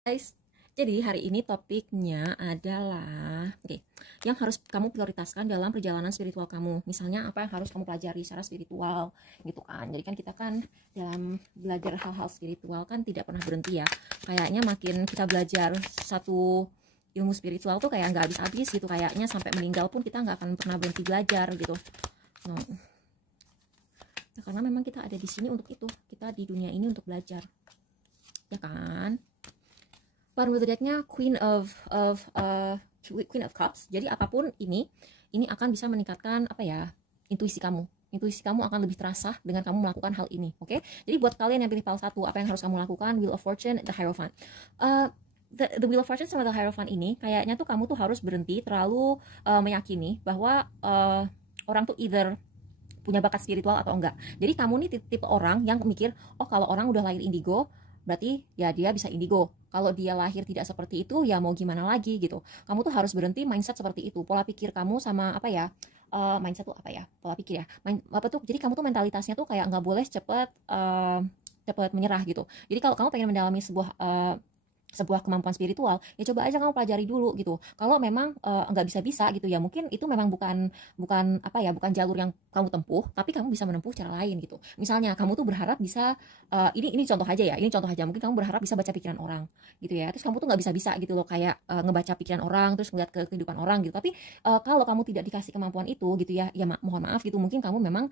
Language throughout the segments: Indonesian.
Guys, jadi hari ini topiknya adalah yang harus kamu prioritaskan dalam perjalanan spiritual kamu. Misalnya apa yang harus kamu pelajari secara spiritual gitu kan. Jadi kan kita kan dalam belajar hal-hal spiritual kan tidak pernah berhenti ya. Kayaknya makin kita belajar satu ilmu spiritual tuh kayak nggak habis-habis gitu, kayaknya sampai meninggal pun kita nggak akan pernah berhenti belajar gitu. Nah, karena memang kita ada di sini untuk itu, kita di dunia ini untuk belajar, ya kan? Decknya Queen of Cups. Jadi apapun ini akan bisa meningkatkan apa ya, intuisi kamu. Intuisi kamu akan lebih terasa dengan kamu melakukan hal ini. Oke? Jadi buat kalian yang pilih pile 1, apa yang harus kamu lakukan? Wheel of Fortune, the Hierophant. The Wheel of Fortune sama the Hierophant ini kayaknya tuh kamu tuh harus berhenti terlalu meyakini bahwa orang tuh either punya bakat spiritual atau enggak. Jadi kamu nih tipe orang yang mikir, oh kalau orang udah lahir indigo berarti ya dia bisa indigo. Kalau dia lahir tidak seperti itu ya mau gimana lagi gitu. Kamu tuh harus berhenti mindset seperti itu. Pola pikir kamu sama apa ya? Mindset tuh apa ya? Pola pikir ya. Apa tuh? Jadi kamu tuh mentalitasnya tuh kayak nggak boleh cepet menyerah gitu. Jadi kalau kamu pengen mendalami sebuah kemampuan spiritual, ya coba aja kamu pelajari dulu gitu. Kalau memang nggak bisa gitu ya, mungkin itu memang bukan bukan apa ya, bukan jalur yang kamu tempuh, tapi kamu bisa menempuh cara lain gitu. Misalnya kamu tuh berharap bisa ini contoh aja ya, ini contoh aja, mungkin kamu berharap bisa baca pikiran orang gitu ya, terus kamu tuh nggak bisa gitu loh, kayak ngebaca pikiran orang terus ngeliat ke kehidupan orang gitu. Tapi kalau kamu tidak dikasih kemampuan itu gitu ya, ya mohon maaf gitu, mungkin kamu memang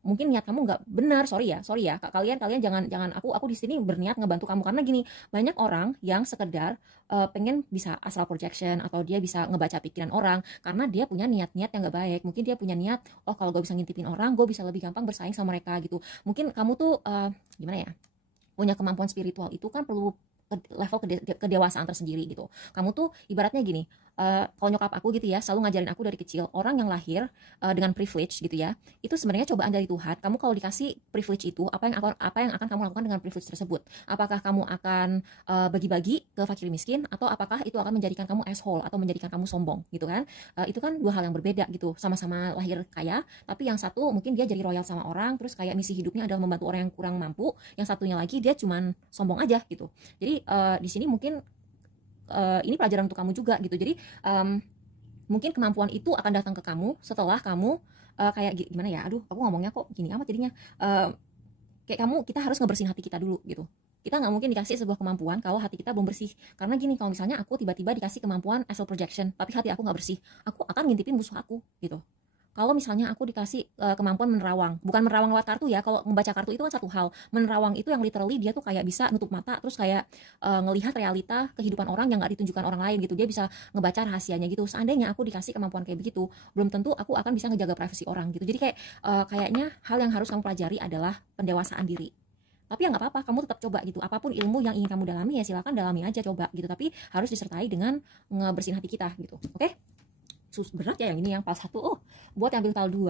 mungkin niat kamu nggak benar. Sorry ya kalian jangan aku di sini berniat ngebantu kamu, karena gini, banyak orang yang sekedar pengen bisa astral projection atau dia bisa ngebaca pikiran orang karena dia punya niat-niat yang nggak baik. Mungkin dia punya niat, oh kalau gue bisa ngintipin orang gue bisa lebih gampang bersaing sama mereka gitu. Mungkin kamu tuh gimana ya, punya kemampuan spiritual itu kan perlu level kedewasaan tersendiri gitu. Kamu tuh ibaratnya gini, kalau nyokap aku gitu ya selalu ngajarin aku dari kecil, orang yang lahir dengan privilege gitu ya, itu sebenarnya cobaan dari Tuhan. Kamu kalau dikasih privilege itu, apa yang akan kamu lakukan dengan privilege tersebut? Apakah kamu akan bagi-bagi ke fakir miskin, atau apakah itu akan menjadikan kamu asshole atau menjadikan kamu sombong gitu kan? Itu kan dua hal yang berbeda gitu. Sama-sama lahir kaya, tapi yang satu mungkin dia jadi royal sama orang, terus kayak misi hidupnya adalah membantu orang yang kurang mampu, yang satunya lagi dia cuman sombong aja gitu. Jadi di sini mungkin ini pelajaran untuk kamu juga gitu. Jadi mungkin kemampuan itu akan datang ke kamu setelah kamu kayak gimana ya, aduh aku ngomongnya kok gini amat jadinya. Kayak kita harus ngebersihin hati kita dulu gitu. Kita nggak mungkin dikasih sebuah kemampuan kalau hati kita belum bersih. Karena gini, kalau misalnya aku tiba-tiba dikasih kemampuan astral projection tapi hati aku nggak bersih, aku akan ngintipin musuh aku gitu. Kalau misalnya aku dikasih kemampuan menerawang, bukan menerawang lewat kartu ya, kalau membaca kartu itu kan satu hal, menerawang itu yang literally dia tuh kayak bisa nutup mata terus kayak ngelihat realita kehidupan orang yang nggak ditunjukkan orang lain gitu. Dia bisa ngebaca rahasianya gitu. Seandainya aku dikasih kemampuan kayak begitu, belum tentu aku akan bisa ngejaga privasi orang gitu. Jadi kayak kayaknya hal yang harus kamu pelajari adalah pendewasaan diri. Tapi ya nggak apa-apa, kamu tetap coba gitu. Apapun ilmu yang ingin kamu dalami ya silakan dalami aja, coba gitu. Tapi harus disertai dengan ngebersihin hati kita gitu. Oke? Berat ya yang ini, yang pal 1. Buat yang pal 2,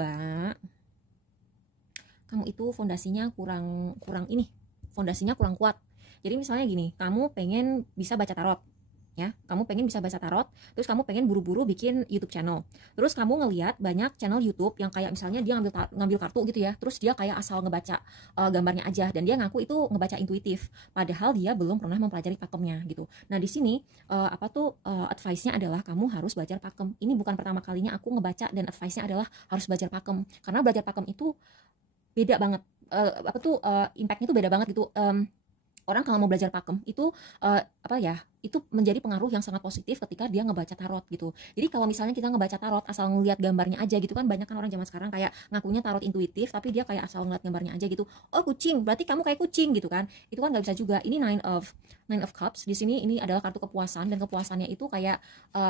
kamu itu fondasinya kurang ini. Fondasinya kurang kuat. Jadi misalnya gini, kamu pengen bisa baca tarot. Ya, kamu pengen bisa baca tarot, terus kamu pengen buru-buru bikin YouTube channel. Terus kamu ngelihat banyak channel YouTube yang kayak misalnya dia ngambil kartu gitu ya, terus dia kayak asal ngebaca gambarnya aja, dan dia ngaku itu ngebaca intuitif, padahal dia belum pernah mempelajari pakemnya gitu. Nah di sini advice-nya adalah kamu harus belajar pakem. Ini bukan pertama kalinya aku ngebaca, dan advice-nya adalah harus belajar pakem, karena belajar pakem itu beda banget. Impact-nya itu beda banget gitu. Orang kalau mau belajar pakem itu itu menjadi pengaruh yang sangat positif ketika dia ngebaca tarot gitu. Jadi kalau misalnya kita ngebaca tarot asal ngelihat gambarnya aja gitu kan, banyak kan orang zaman sekarang kayak ngakunya tarot intuitif tapi dia kayak asal ngeliat gambarnya aja gitu. Oh kucing, berarti kamu kayak kucing gitu kan. Itu kan nggak bisa juga. Ini Nine of Cups di sini, ini adalah kartu kepuasan, dan kepuasannya itu kayak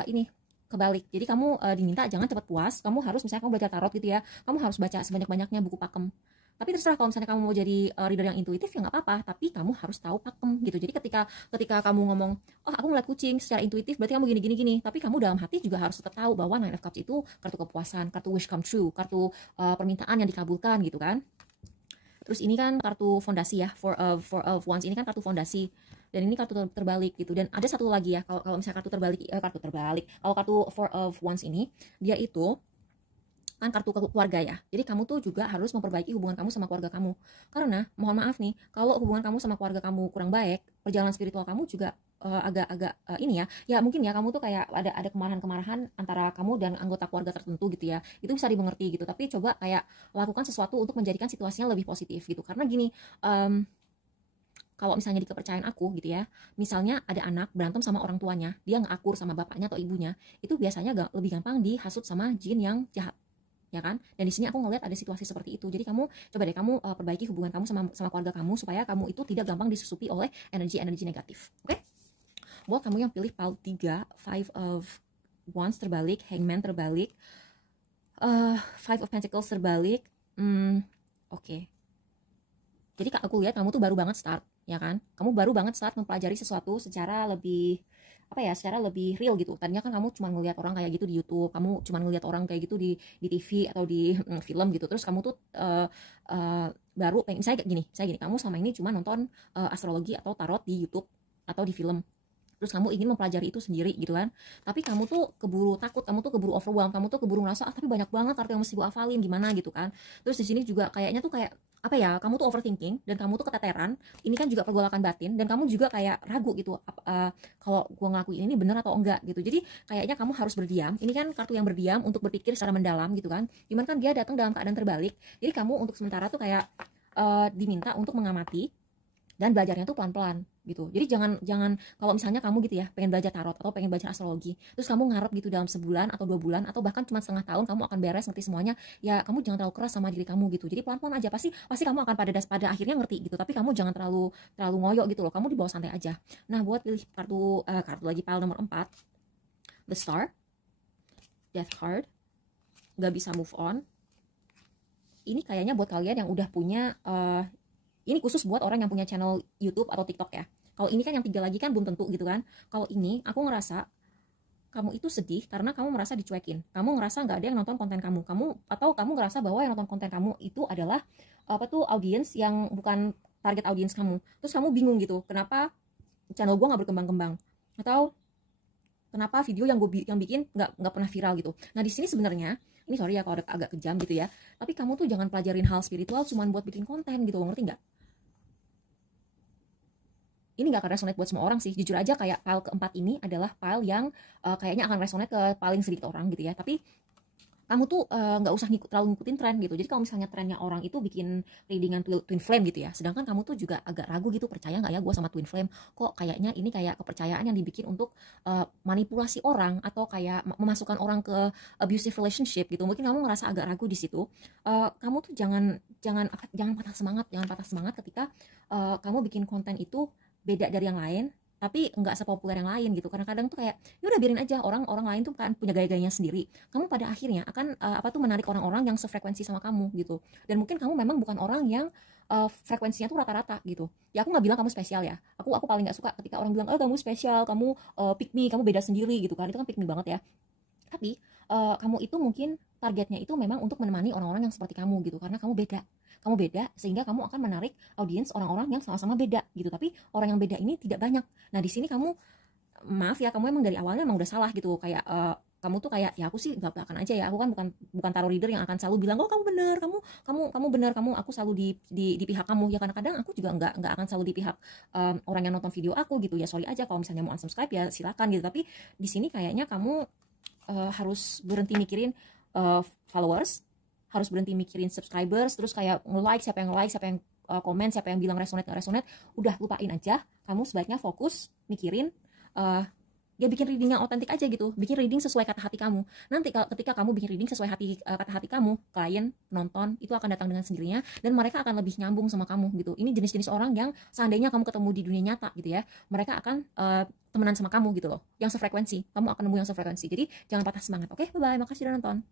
ini kebalik. Jadi kamu diminta jangan cepat puas, kamu harus, misalnya kamu belajar tarot gitu ya, kamu harus baca sebanyak-banyaknya buku pakem. Tapi terserah, kalau misalnya kamu mau jadi reader yang intuitif ya nggak apa-apa, tapi kamu harus tahu pakem gitu. Jadi ketika kamu ngomong, oh aku ngeliat kucing secara intuitif berarti kamu gini, tapi kamu dalam hati juga harus tetap tahu bahwa Nine of Cups itu kartu kepuasan, kartu wish come true, kartu permintaan yang dikabulkan gitu kan. Terus ini kan kartu fondasi ya, Four of Wands ini kan kartu fondasi, dan ini kartu terbalik gitu. Dan ada satu lagi ya, kalau misalnya kartu terbalik, kalau kartu Four of Wands ini dia itu kan kartu keluarga ya. Jadi kamu tuh juga harus memperbaiki hubungan kamu sama keluarga kamu. Karena mohon maaf nih, kalau hubungan kamu sama keluarga kamu kurang baik, perjalanan spiritual kamu juga agak-agak ini ya. Ya mungkin ya kamu tuh kayak ada kemarahan-kemarahan antara kamu dan anggota keluarga tertentu gitu ya. Itu bisa dimengerti gitu. Tapi coba kayak lakukan sesuatu untuk menjadikan situasinya lebih positif gitu. Karena gini, kalau misalnya di kepercayaan aku gitu ya, misalnya ada anak berantem sama orang tuanya, dia ngakur sama bapaknya atau ibunya, itu biasanya lebih gampang dihasut sama jin yang jahat, ya kan? Dan di sini aku ngelihat ada situasi seperti itu. Jadi kamu coba deh kamu perbaiki hubungan kamu sama keluarga kamu supaya kamu itu tidak gampang disusupi oleh energi-energi negatif. Oke? Buat kamu yang pilih pile 3, Five of Wands terbalik, Hangman terbalik, Five of Pentacles terbalik. Oke. Jadi aku lihat kamu tuh baru banget start, ya kan? Kamu baru banget start mempelajari sesuatu secara lebih secara lebih real gitu. Tadinya kan kamu cuma ngelihat orang kayak gitu di YouTube, kamu cuma ngelihat orang kayak gitu di TV atau di film gitu. Terus kamu tuh baru misalnya gini, kamu sama ini cuma nonton astrologi atau tarot di YouTube atau di film. Terus kamu ingin mempelajari itu sendiri gitu kan. Tapi kamu tuh keburu takut, kamu tuh keburu overwhelmed, kamu tuh keburu ngerasa tapi banyak banget kartu yang mesti gue hafalin gimana gitu kan. Terus di sini juga kayaknya tuh kayak kamu tuh overthinking dan kamu tuh keteteran. Ini kan juga pergolakan batin dan kamu juga kayak ragu gitu kalau gue ngelakuin ini bener atau enggak gitu. Jadi kayaknya kamu harus berdiam. Ini kan kartu yang berdiam untuk berpikir secara mendalam gitu kan. Cuman kan dia datang dalam keadaan terbalik. Jadi kamu untuk sementara tuh kayak diminta untuk mengamati dan belajarnya tuh pelan-pelan gitu. Jadi jangan kalau misalnya kamu gitu ya pengen belajar tarot atau pengen belajar astrologi, terus kamu ngarep gitu dalam sebulan atau 2 bulan atau bahkan cuma setengah tahun kamu akan beres ngerti semuanya, ya kamu jangan terlalu keras sama diri kamu gitu. Jadi pelan-pelan aja, pasti kamu akan pada akhirnya ngerti gitu. Tapi kamu jangan terlalu ngoyo gitu loh. Kamu dibawa santai aja. Nah, buat pilih kartu lagi pile nomor 4, The Star, Death card, nggak bisa move on. Ini kayaknya buat kalian yang udah punya ini khusus buat orang yang punya channel YouTube atau TikTok ya. Kalau ini kan yang 3 lagi kan belum tentu gitu kan. Kalau ini aku ngerasa kamu itu sedih karena kamu merasa dicuekin. Kamu ngerasa nggak ada yang nonton konten kamu. Atau kamu ngerasa bahwa yang nonton konten kamu itu adalah audiens yang bukan target audiens kamu. Terus kamu bingung gitu, kenapa channel gue nggak berkembang-kembang? Atau kenapa video yang gue bikin nggak pernah viral gitu. Nah di sini sebenarnya ini sorry ya kalau agak kejam gitu ya, tapi kamu tuh jangan pelajarin hal spiritual cuman buat bikin konten gitu, ngerti nggak? Ini nggak akan resonate buat semua orang sih, jujur aja. Kayak file keempat ini adalah file yang kayaknya akan resonate ke paling sedikit orang gitu ya. Tapi kamu tuh nggak usah terlalu ngikutin tren gitu. Jadi kalau misalnya trennya orang itu bikin readingan twin flame gitu ya, sedangkan kamu tuh juga agak ragu gitu, percaya nggak ya gue sama twin flame? Kok kayaknya ini kayak kepercayaan yang dibikin untuk manipulasi orang atau kayak memasukkan orang ke abusive relationship gitu. Mungkin kamu ngerasa agak ragu di situ. Kamu tuh jangan patah semangat ketika kamu bikin konten itu beda dari yang lain, tapi nggak sepopuler yang lain gitu. Karena kadang tuh kayak ya udah biarin aja, orang lain tuh kan punya gaya-gayanya sendiri. Kamu pada akhirnya akan menarik orang-orang yang sefrekuensi sama kamu gitu. Dan mungkin kamu memang bukan orang yang frekuensinya tuh rata-rata gitu. Ya aku nggak bilang kamu spesial ya. Aku paling nggak suka ketika orang bilang kamu spesial, kamu pick me, kamu beda sendiri gitu kan. Itu kan pick me banget ya. Tapi kamu itu mungkin targetnya itu memang untuk menemani orang-orang yang seperti kamu gitu, karena kamu beda sehingga kamu akan menarik audiens orang-orang yang sama-sama beda gitu. Tapi orang yang beda ini tidak banyak. Nah di sini kamu, maaf ya, kamu emang dari awalnya emang udah salah gitu. Kayak kamu tuh kayak ya aku sih belak-belakan aja ya, aku kan bukan tarot reader yang akan selalu bilang kamu bener, kamu bener, aku selalu di pihak kamu ya. Kadang-kadang aku juga nggak akan selalu di pihak orang yang nonton video aku gitu ya. Sorry aja kalau misalnya mau unsubscribe ya silakan gitu. Tapi di sini kayaknya kamu harus berhenti mikirin followers, harus berhenti mikirin subscribers, terus kayak nge-like, siapa yang komen, siapa yang bilang resonate nggak resonate, udah lupain aja. Kamu sebaiknya fokus mikirin ya bikin reading yang otentik aja gitu, bikin reading sesuai kata hati kamu. Nanti ketika kamu bikin reading sesuai kata hati kamu, klien nonton itu akan datang dengan sendirinya dan mereka akan lebih nyambung sama kamu gitu. Ini jenis-jenis orang yang seandainya kamu ketemu di dunia nyata gitu ya, mereka akan temenan sama kamu gitu loh, yang sefrekuensi. Kamu akan nemu yang sefrekuensi. Jadi jangan patah semangat. Oke, bye bye, makasih udah nonton.